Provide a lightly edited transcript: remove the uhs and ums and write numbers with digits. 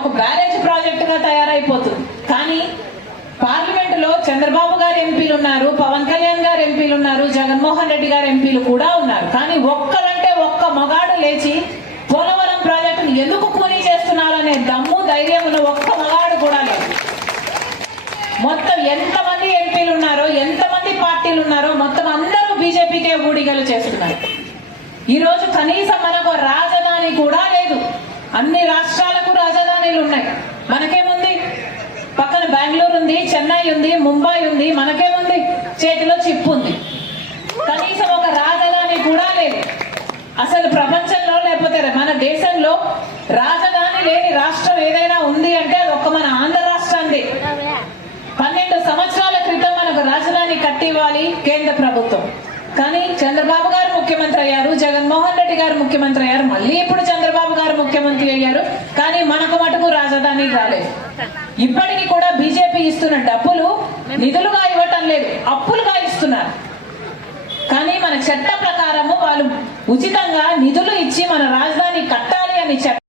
ఒక బ్యారేజ్ ప్రాజెక్టుగా తయారైపోతుంది. కానీ పార్లమెంటులో చంద్రబాబు గారు ఎంపీలు ఉన్నారు, పవన్ కళ్యాణ్ గారు ఎంపీలు ఉన్నారు, జగన్మోహన్ రెడ్డి గారు ఎంపీలు కూడా ఉన్నారు. కానీ ఒక్కరంటే ఒక్క మగాడు లేచి పోలవరం ప్రాజెక్టును ఎందుకు కూనీ చేస్తున్నారనే దమ్ము ధైర్యం ఉన్న ఒక్క మగాడు కూడా లేదు. మొత్తం ఎంతమంది ఎంపీలు ఉన్నారో, ఎంతమంది పార్టీలు ఉన్నారో మొత్తం అందరూ బీజేపీకే ఊడిగలు చేస్తున్నారు. ఈ రోజు కనీసం మనకు రాజధాని కూడా లేదు. అన్ని రాష్ట్రాలకు రాజధానిలు ఉన్నాయి, మనకేముంది? పక్కన బెంగళూరు ఉంది, చెన్నై ఉంది, ముంబై ఉంది, మనకేముంది? చేతిలో చిప్ ఉంది. కనీసం ఒక రాజధాని కూడా లేదు. అసలు ప్రపంచంలో లేకపోతే మన దేశంలో రాజధాని లేని రాష్ట్రం ఏదైనా ఉంది అంటే అది ఒక్క మన ఆంధ్ర రాష్ట్రాన్ని. 12 సంవత్సరాల క్రితం మనకు రాజధాని కట్టివ్వాలి కేంద్ర ప్రభుత్వం. కానీ చంద్రబాబు గారు ముఖ్యమంత్రి అయ్యారు, జగన్మోహన్ రెడ్డి గారు ముఖ్యమంత్రి అయ్యారు, మళ్ళీ ఇప్పుడు చంద్రబాబు గారు ముఖ్యమంత్రి అయ్యారు. కానీ మనకు మటుకు రాజధాని రాలేదు. ఇప్పటికీ కూడా బీజేపీ ఇస్తున్న డబ్బులు నిధులుగా ఇవ్వటం లేదు, అప్పులుగా ఇస్తున్నారు. కానీ మన చట్ట ప్రకారము వాళ్ళు ఉచితంగా నిధులు ఇచ్చి మన రాజధాని కట్టాలి అని